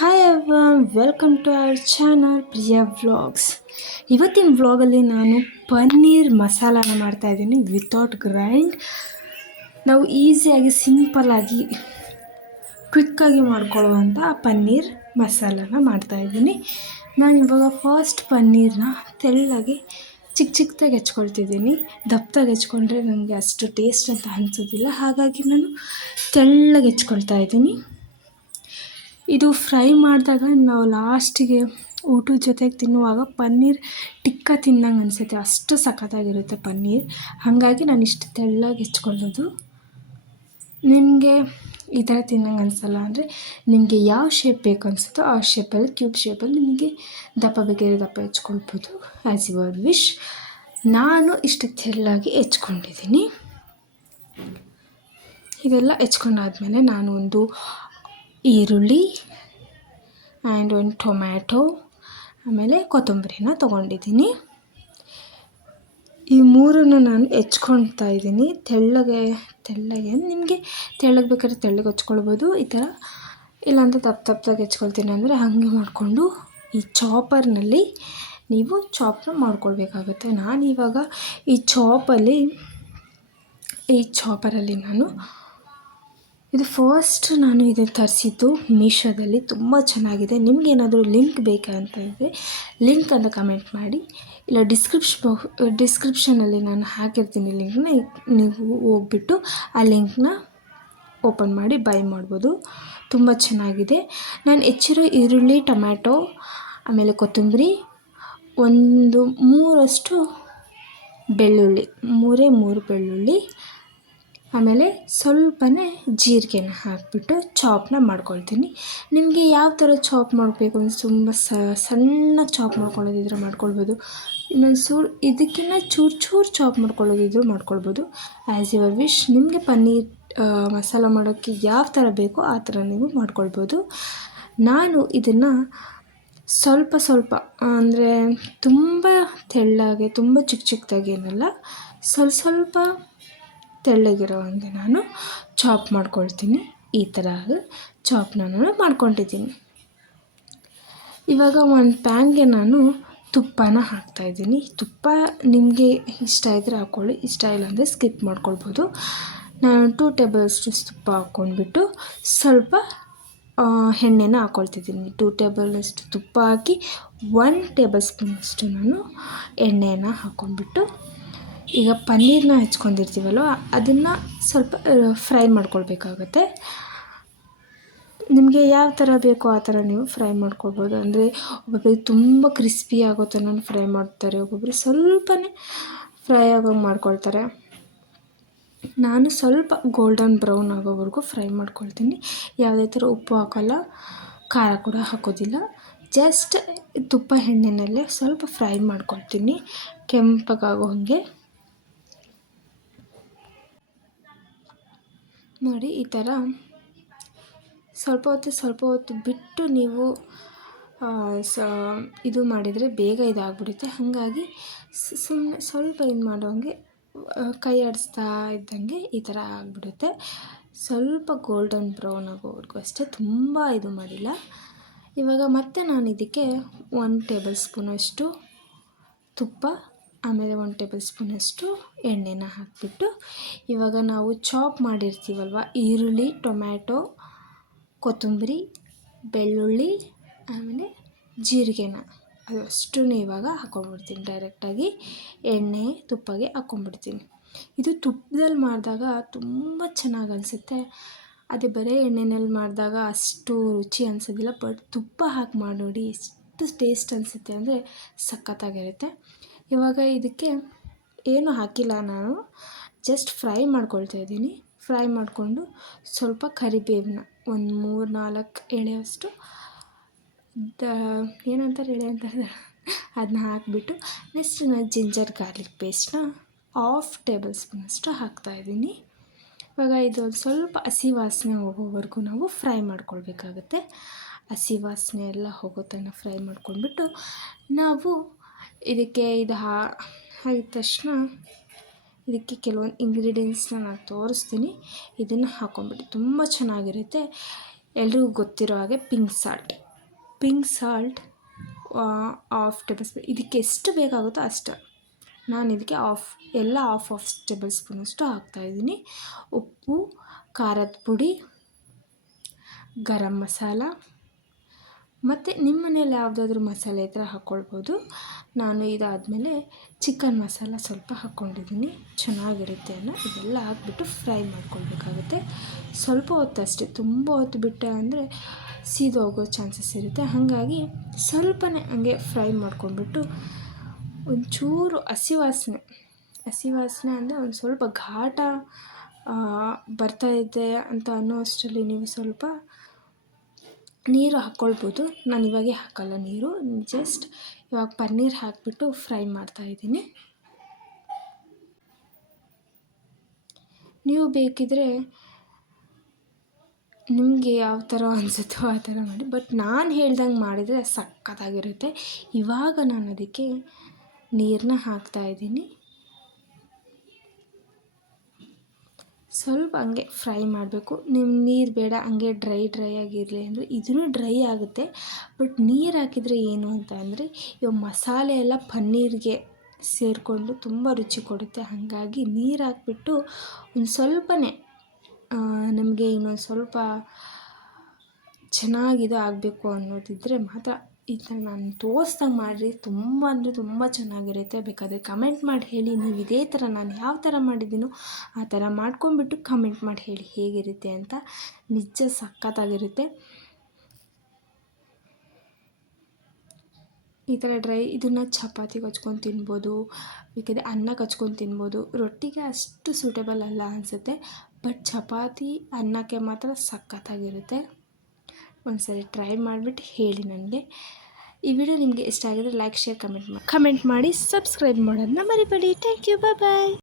Hi everyone, welcome to our channel Priya vlogs. ಇವತ್ತಿನ ವ್ಲಾಗಲ್ಲಿ ನಾನು ಪನ್ನೀರ್ ಮಸಾಲಾನ ಮಾಡ್ತಾಯಿದ್ದೀನಿ ವಿತೌಟ್ ಗ್ರೈಂಡ್. ನಾವು ಈಸಿಯಾಗಿ ಸಿಂಪಲ್ಲಾಗಿ ಕ್ವಿಕ್ಕಾಗಿ ಮಾಡ್ಕೊಳ್ಳುವಂಥ ಪನ್ನೀರ್ ಮಸಾಲಾನ ಮಾಡ್ತಾಯಿದ್ದೀನಿ. ನಾನು ಇವಾಗ ಫಸ್ಟ್ ಪನ್ನೀರನ್ನ ತೆಳ್ಳಗೆ ಚಿಕ್ಕದಾಗಿ ಹೆಚ್ಕೊಳ್ತಿದ್ದೀನಿ. ದಪ್ಪದಾಗಿ ಹೆಚ್ಕೊಂಡ್ರೆ ನನಗೆ ಅಷ್ಟು ಟೇಸ್ಟ್ ಅಂತ ಅನಿಸೋದಿಲ್ಲ, ಹಾಗಾಗಿ ನಾನು ತೆಳ್ಳಗೆ ಹೆಚ್ಕೊಳ್ತಾ ಇದ್ದೀನಿ. ಇದು ಫ್ರೈ ಮಾಡಿದಾಗ ನಾವು ಲಾಸ್ಟಿಗೆ ಊಟದ ಜೊತೆಗೆ ತಿನ್ನುವಾಗ ಪನ್ನೀರ್ ಟಿಕ್ಕ ತಿನ್ನಂಗೆ ಅನಿಸುತ್ತೆ, ಅಷ್ಟು ಸಖತ್ತಾಗಿರುತ್ತೆ ಪನ್ನೀರ್. ಹಾಗಾಗಿ ನಾನು ಇಷ್ಟು ತೆಳ್ಳಗೆ ಹೆಚ್ಕೊಳ್ಳೋದು. ನಿಮಗೆ ಈ ಥರ ತಿನ್ನಂಗೆ ಅನಿಸಲ್ಲ ಅಂದರೆ ನಿಮಗೆ ಯಾವ ಶೇಪ್ ಬೇಕು ಅನಿಸುತ್ತೋ ಆ ಶೇಪಲ್ಲಿ, ಕ್ಯೂಬ್ ಶೇಪಲ್ಲಿ ನಿಮಗೆ ದಪ್ಪ ಬೇಕಾದ್ರೆ ದಪ್ಪ ಹೆಚ್ಕೊಳ್ಬೋದು, ಆ್ಯಸ್ ಯುವರ್ ವಿಶ್. ನಾನು ಇಷ್ಟು ತೆಳ್ಳಗೆ ಹೆಚ್ಕೊಂಡಿದ್ದೀನಿ. ಇದೆಲ್ಲ ಹೆಚ್ಕೊಂಡಾದ್ಮೇಲೆ ನಾನು ಒಂದು ಈರುಳ್ಳಿ ಆ್ಯಂಡ್ ಒಂದು ಟೊಮ್ಯಾಟೊ ಆಮೇಲೆ ಕೊತ್ತಂಬರಿನ ತೊಗೊಂಡಿದ್ದೀನಿ. ಈ ಮೂರನ್ನು ನಾನು ಹೆಚ್ಕೊಳ್ತಾ ಇದ್ದೀನಿ ತೆಳ್ಳಗೆ. ನಿಮಗೆ ತೆಳ್ಳಗೆ ಬೇಕಾದ್ರೆ ತೆಳ್ಳಗೆ ಹೆಚ್ಕೊಳ್ಬೋದು, ಈ ಥರ ಇಲ್ಲಾಂದರೆ ದಪ್ಪದಾಗಿ ಹೆಚ್ಕೊಳ್ತೀನಿ ಅಂದರೆ ಹಾಗೆ ಮಾಡಿಕೊಂಡು ಈ ಚಾಪರ್ನಲ್ಲಿ ನೀವು ಚಾಪ್ನ ಮಾಡ್ಕೊಳ್ಬೇಕಾಗುತ್ತೆ. ನಾನಿವಾಗ ಈ ಚಾಪರಲ್ಲಿ ನಾನು ಇದು ಫಸ್ಟ್ ನಾನು ಇದನ್ನು ತರಿಸಿದ್ದು ಮೀಶೋದಲ್ಲಿ. ತುಂಬ ಚೆನ್ನಾಗಿದೆ. ನಿಮಗೇನಾದರೂ ಲಿಂಕ್ ಬೇಕಾ ಅಂತ ಇದ್ದರೆ ಲಿಂಕ್ ಅಂತ ಕಮೆಂಟ್ ಮಾಡಿ, ಇಲ್ಲ ಡಿಸ್ಕ್ರಿಪ್ಷನಲ್ಲಿ ನಾನು ಹಾಕಿರ್ತೀನಿ ಲಿಂಕ್ನ. ನೀವು ಹೋಗ್ಬಿಟ್ಟು ಆ ಲಿಂಕ್ನ ಓಪನ್ ಮಾಡಿ ಬೈ ಮಾಡ್ಬೋದು. ತುಂಬ ಚೆನ್ನಾಗಿದೆ. ನಾನು ಹೆಚ್ಚಿರೋ ಈರುಳ್ಳಿ, ಟೊಮ್ಯಾಟೊ ಆಮೇಲೆ ಕೊತ್ತಂಬರಿ, ಒಂದು 3 ಬೆಳ್ಳುಳ್ಳಿ, 3 ಬೆಳ್ಳುಳ್ಳಿ ಆಮೇಲೆ ಸ್ವಲ್ಪನೇ ಜೀರಿಗೆನ ಹಾಕಿಬಿಟ್ಟು ಚಾಪ್ನ ಮಾಡ್ಕೊಳ್ತೀನಿ. ನಿಮಗೆ ಯಾವ ಥರ ಚಾಪ್ ಮಾಡಬೇಕು ಅಂದರೆ ತುಂಬ ಸಣ್ಣ ಚಾಪ್ ಮಾಡ್ಕೊಳ್ಳೋದಿದ್ರೆ ಮಾಡ್ಕೊಳ್ಬೋದು, ಇನ್ನೊಂದು ಇದಕ್ಕಿಂತ ಚೂರು ಚಾಪ್ ಮಾಡ್ಕೊಳ್ಳೋದಿದ್ರು ಮಾಡ್ಕೊಳ್ಬೋದು, ಆ್ಯಸ್ ಯುವರ್ ವಿಶ್. ನಿಮಗೆ ಪನ್ನೀರ್ ಮಸಾಲ ಮಾಡೋಕ್ಕೆ ಯಾವ ಥರ ಬೇಕೋ ಆ ಥರ ನೀವು ಮಾಡ್ಕೊಳ್ಬೋದು. ನಾನು ಇದನ್ನು ಸ್ವಲ್ಪ ಅಂದರೆ ತುಂಬ ತೆಳ್ಳಗೆ, ತುಂಬ ಚಿಕ್ಕದಾಗಿ ಏನಲ್ಲ, ಸ್ವಲ್ಪ ತೆಳ್ಳಗಿರೋ ಹಂಗೆ ನಾನು ಚಾಪ್ ಮಾಡ್ಕೊಳ್ತೀನಿ. ಈ ಥರ ಚಾಪ್ನ ನಾನು ಮಾಡ್ಕೊಂಡಿದ್ದೀನಿ. ಇವಾಗ ಒಂದು ಪ್ಯಾನ್ಗೆ ನಾನು ತುಪ್ಪನ ಹಾಕ್ತಾಯಿದ್ದೀನಿ. ತುಪ್ಪ ನಿಮಗೆ ಇಷ್ಟ ಇದ್ದರೆ ಹಾಕ್ಕೊಳ್ಳಿ, ಇಷ್ಟ ಇಲ್ಲ ಅಂದರೆ ಸ್ಕಿಪ್ ಮಾಡ್ಕೊಳ್ಬೋದು. ನಾನು 2 ಟೇಬಲ್ಸ್ಪೂನ್ ತುಪ್ಪ ಹಾಕ್ಕೊಂಡ್ಬಿಟ್ಟು ಸ್ವಲ್ಪ ಎಣ್ಣೆನ ಹಾಕ್ಕೊಳ್ತಿದ್ದೀನಿ. 2 ಟೇಬಲ್ನಷ್ಟು ತುಪ್ಪ ಹಾಕಿ 1 ಟೇಬಲ್ ಸ್ಪೂನಷ್ಟು ನಾನು ಎಣ್ಣೆನ ಹಾಕ್ಕೊಂಡ್ಬಿಟ್ಟು ಈಗ ಪನ್ನೀರನ್ನ ಹೆಚ್ಕೊಂಡಿರ್ತೀವಲ್ವ ಅದನ್ನು ಸ್ವಲ್ಪ ಫ್ರೈ ಮಾಡ್ಕೊಳ್ಬೇಕಾಗತ್ತೆ. ನಿಮಗೆ ಯಾವ ಥರ ಬೇಕೋ ಆ ಥರ ನೀವು ಫ್ರೈ ಮಾಡ್ಕೊಳ್ಬೋದು. ಅಂದರೆ ಒಬ್ಬೊಬ್ಬರಿಗೆ ತುಂಬ ಕ್ರಿಸ್ಪಿ ಆಗೋ ಥರ ಫ್ರೈ ಮಾಡ್ತಾರೆ, ಒಬ್ಬೊಬ್ಬರು ಸ್ವಲ್ಪನೇ ಫ್ರೈ ಆಗೋಂಗೆ ಮಾಡ್ಕೊಳ್ತಾರೆ. ನಾನು ಸ್ವಲ್ಪ ಗೋಲ್ಡನ್ ಬ್ರೌನ್ ಆಗೋವರೆಗೂ ಫ್ರೈ ಮಾಡ್ಕೊಳ್ತೀನಿ. ಯಾವುದೇ ಥರ ಉಪ್ಪು ಹಾಕೋಲ್ಲ, ಖಾರ ಕೂಡ ಹಾಕೋದಿಲ್ಲ. ಜಸ್ಟ್ ತುಪ್ಪ ಎಣ್ಣೆನಲ್ಲೇ ಸ್ವಲ್ಪ ಫ್ರೈ ಮಾಡ್ಕೊಳ್ತೀನಿ ಕೆಂಪಗಾಗೋ ಹಾಗೆ. ನೋಡಿ, ಈ ಥರ ಸ್ವಲ್ಪ ಹೊತ್ತು ಬಿಟ್ಟು ನೀವು ಇದು ಮಾಡಿದರೆ ಬೇಗ ಇದಾಗ್ಬಿಡುತ್ತೆ. ಹಾಗಾಗಿ ಸುಮ್ಮನೆ ಸ್ವಲ್ಪ ಇದು ಮಾಡೋಂಗೆ ಕೈ ಆಡಿಸ್ತಾ ಇದ್ದಂಗೆ ಈ ಥರ ಆಗಿಬಿಡುತ್ತೆ. ಸ್ವಲ್ಪ ಗೋಲ್ಡನ್ ಬ್ರೌನ್ ಆಗೋವರೆಗೂ ಅಷ್ಟೇ, ತುಂಬ ಇದು ಮಾಡಿಲ್ಲ. ಇವಾಗ ಮತ್ತೆ ನಾನು ಇದಕ್ಕೆ 1 ಟೇಬಲ್ ಸ್ಪೂನಷ್ಟು ತುಪ್ಪ ಆಮೇಲೆ 1 ಟೇಬಲ್ ಸ್ಪೂನಷ್ಟು ಎಣ್ಣೆನ ಹಾಕಿಬಿಟ್ಟು ಇವಾಗ ನಾವು ಚಾಪ್ ಮಾಡಿರ್ತೀವಲ್ವ ಈರುಳ್ಳಿ, ಟೊಮ್ಯಾಟೊ, ಕೊತ್ತಂಬರಿ, ಬೆಳ್ಳುಳ್ಳಿ ಆಮೇಲೆ ಜೀರಿಗೆನ ಅದು ಅಷ್ಟೂ ಇವಾಗ ಹಾಕ್ಕೊಂಡ್ಬಿಡ್ತೀನಿ. ಡೈರೆಕ್ಟಾಗಿ ಎಣ್ಣೆ ತುಪ್ಪಗೆ ಹಾಕ್ಕೊಂಡ್ಬಿಡ್ತೀನಿ. ಇದು ತುಪ್ಪದಲ್ಲಿ ಮಾಡಿದಾಗ ತುಂಬ ಚೆನ್ನಾಗಿ ಅನಿಸುತ್ತೆ. ಅದೇ ಬರೀ ಎಣ್ಣೆಯಲ್ಲಿ ಮಾಡಿದಾಗ ಅಷ್ಟು ರುಚಿ ಅನಿಸೋದಿಲ್ಲ. ಬಟ್ ತುಪ್ಪ ಹಾಕಿ ಮಾಡಿ ನೋಡಿ ಎಷ್ಟು ಟೇಸ್ಟ್ ಅನಿಸುತ್ತೆ ಅಂದರೆ ಸಖತ್ತಾಗಿರುತ್ತೆ. ಇವಾಗ ಇದಕ್ಕೆ ಏನೂ ಹಾಕಿಲ್ಲ, ನಾನು ಜಸ್ಟ್ ಫ್ರೈ ಮಾಡ್ಕೊಳ್ತಾ ಇದ್ದೀನಿ. ಫ್ರೈ ಮಾಡಿಕೊಂಡು ಸ್ವಲ್ಪ ಕರಿಬೇವನ್ನ ಒಂದು 3-4 ಎಳೆಯಷ್ಟು ಏನಂತಾರೆ ಅದನ್ನ ಹಾಕಿಬಿಟ್ಟು ನೆಕ್ಸ್ಟ್ ನಾನು ಜಿಂಜರ್ ಗಾರ್ಲಿಕ್ ಪೇಸ್ಟ್ನ 1/2 ಟೇಬಲ್ ಸ್ಪೂನಷ್ಟು ಹಾಕ್ತಾಯಿದ್ದೀನಿ. ಇವಾಗ ಇದು ಸ್ವಲ್ಪ ಹಸಿ ವಾಸನೆ ಹೋಗೋವರೆಗೂ ನಾವು ಫ್ರೈ ಮಾಡ್ಕೊಳ್ಬೇಕಾಗತ್ತೆ. ಹಸಿ ವಾಸನೆ ಎಲ್ಲ ಹೋಗೋ ತನಕ ಫ್ರೈ ಮಾಡ್ಕೊಂಡ್ಬಿಟ್ಟು ನಾವು ಇದಕ್ಕೆ ಇದು ಆಗಿದ ತಕ್ಷಣ ಇದಕ್ಕೆ ಕೆಲವೊಂದು ಇಂಗ್ರೀಡಿಯೆಂಟ್ಸ್ನ ನಾನು ತೋರಿಸ್ತೀನಿ. ಇದನ್ನು ಹಾಕ್ಕೊಂಬಿಟ್ಟು ತುಂಬ ಚೆನ್ನಾಗಿರುತ್ತೆ. ಎಲ್ರಿಗೂ ಗೊತ್ತಿರೋ ಹಾಗೆ pink salt pink salt 1/2 table spoon, ಇದಕ್ಕೆ ಎಷ್ಟು ಬೇಕಾಗುತ್ತೋ ಅಷ್ಟು. ನಾನು ಇದಕ್ಕೆ ಎಲ್ಲ ಹಾಫ್ ಟೇಬಲ್ ಸ್ಪೂನಷ್ಟು ಹಾಕ್ತಾಯಿದ್ದೀನಿ. ಉಪ್ಪು, ಖಾರದ ಪುಡಿ, ಗರಂ ಮಸಾಲ ಮತ್ತು ನಿಮ್ಮ ಮನೇಲಿ ಯಾವುದಾದ್ರೂ ಮಸಾಲೆ ಇದ್ದರೆ ಹಾಕ್ಕೊಳ್ಬೋದು. ನಾನು ಇದಾದಮೇಲೆ ಚಿಕನ್ ಮಸಾಲ ಸ್ವಲ್ಪ ಹಾಕ್ಕೊಂಡಿದ್ದೀನಿ, ಚೆನ್ನಾಗಿರುತ್ತೆ ಅನ್ನೋ. ಇದೆಲ್ಲ ಹಾಕ್ಬಿಟ್ಟು ಫ್ರೈ ಮಾಡ್ಕೊಳ್ಬೇಕಾಗುತ್ತೆ. ಸ್ವಲ್ಪ ಹೊತ್ತಷ್ಟೇ, ತುಂಬ ಹೊತ್ತು ಬಿಟ್ಟೆ ಅಂದರೆ ಸೀದೋಗೋ ಚಾನ್ಸಸ್ ಇರುತ್ತೆ. ಹಾಗಾಗಿ ಸ್ವಲ್ಪನೇ ಹಂಗೆ ಫ್ರೈ ಮಾಡ್ಕೊಂಡ್ಬಿಟ್ಟು ಒಂಚೂರು ಹಸಿ ವಾಸನೆ ಅಂದರೆ ಒಂದು ಸ್ವಲ್ಪ ಘಾಟ ಬರ್ತಾಯಿದೆ ಅಂತ ಅನ್ನೋ ಅಷ್ಟರಲ್ಲಿ ನೀವು ಸ್ವಲ್ಪ ನೀರು ಹಾಕ್ಕೊಳ್ಬೋದು. ನಾನು ಇವಾಗೆ ಹಾಕಲ್ಲ ನೀರು, ಜಸ್ಟ್ ಇವಾಗ ಪನ್ನೀರ್ ಹಾಕಿಬಿಟ್ಟು ಫ್ರೈ ಮಾಡ್ತಾಯಿದ್ದೀನಿ. ನೀವು ಬೇಕಿದ್ರೆ ನಿಮಗೆ ಯಾವ ಥರ ಅನಿಸುತ್ತೋ ಆ ಥರ ಮಾಡಿ, ಬಟ್ ನಾನು ಹೇಳ್ದಂಗೆ ಮಾಡಿದರೆ ಸಖತ್ತಾಗಿರುತ್ತೆ. ಇವಾಗ ನಾನು ಅದಕ್ಕೆ ನೀರನ್ನ ಹಾಕ್ತಾಯಿದ್ದೀನಿ. ಸ್ವಲ್ಪ ಹಂಗೆ ಫ್ರೈ ಮಾಡಬೇಕು. ನಿಮ್ಮ ನೀರು ಬೇಡ ಹಂಗೆ ಡ್ರೈ ಆಗಿರಲಿ ಅಂದರೆ ಇದೂ ಡ್ರೈ ಆಗುತ್ತೆ. ಬಟ್ ನೀರು ಹಾಕಿದರೆ ಏನು ಅಂತ ಅಂದರೆ ಇವಾಗ ಮಸಾಲೆ ಎಲ್ಲ ಪನ್ನೀರಿಗೆ ಸೇರಿಕೊಂಡು ತುಂಬ ರುಚಿ ಕೊಡುತ್ತೆ. ಹಾಗಾಗಿ ನೀರು ಹಾಕ್ಬಿಟ್ಟು ಒಂದು ಸ್ವಲ್ಪನೇ ನಮಗೆ ಇನ್ನೊಂದು ಸ್ವಲ್ಪ ಚೆನ್ನಾಗಿದೆ ಆಗಬೇಕು ಅನ್ನೋದಿದ್ದರೆ ಮಾತ್ರ ಈ ಥರ ನಾನು ತೋರಿಸ್ದಂಗೆ ಮಾಡಿರಿ. ತುಂಬ ಅಂದರೆ ತುಂಬ ಚೆನ್ನಾಗಿರುತ್ತೆ. ಬೇಕಾದರೆ ಕಮೆಂಟ್ ಮಾಡಿ ಹೇಳಿ, ನೀವು ಇದೇ ಥರ ನಾನು ಯಾವ ಥರ ಮಾಡಿದ್ದೀನೋ ಆ ಥರ ಮಾಡ್ಕೊಂಡ್ಬಿಟ್ಟು ಕಮೆಂಟ್ ಮಾಡಿ ಹೇಳಿ ಹೇಗಿರುತ್ತೆ ಅಂತ. ನಿಜ ಸಖತ್ತಾಗಿರುತ್ತೆ. ಈ ಥರ ಇದನ್ನು ಚಪಾತಿಗೆ ಹಚ್ಕೊಂಡು ತಿನ್ಬೋದು, ಬೇಕಿದ್ರೆ ಅನ್ನಕ್ಕೆ ಹಚ್ಕೊಂಡು ತಿನ್ಬೋದು. ರೊಟ್ಟಿಗೆ ಅಷ್ಟು ಸೂಟೇಬಲ್ ಅಲ್ಲ ಅನಿಸುತ್ತೆ, ಬಟ್ ಚಪಾತಿ ಅನ್ನಕ್ಕೆ ಮಾತ್ರ ಸಖತ್ತಾಗಿರುತ್ತೆ. ಒಂದ್ಸರಿ ಟ್ರೈ ಮಾಡಿಬಿಟ್ಟು ಹೇಳಿ ನನಗೆ. ಈ ವಿಡಿಯೋ ನಿಮಗೆ ಇಷ್ಟ ಆಗಿದ್ರೆ ಲೈಕ್, ಶೇರ್, ಕಮೆಂಟ್ ಮಾಡಿ ಸಬ್ಸ್ಕ್ರೈಬ್ ಮಾಡೋದನ್ನ ಮರಿಬೇಡಿ. Thank you, bye.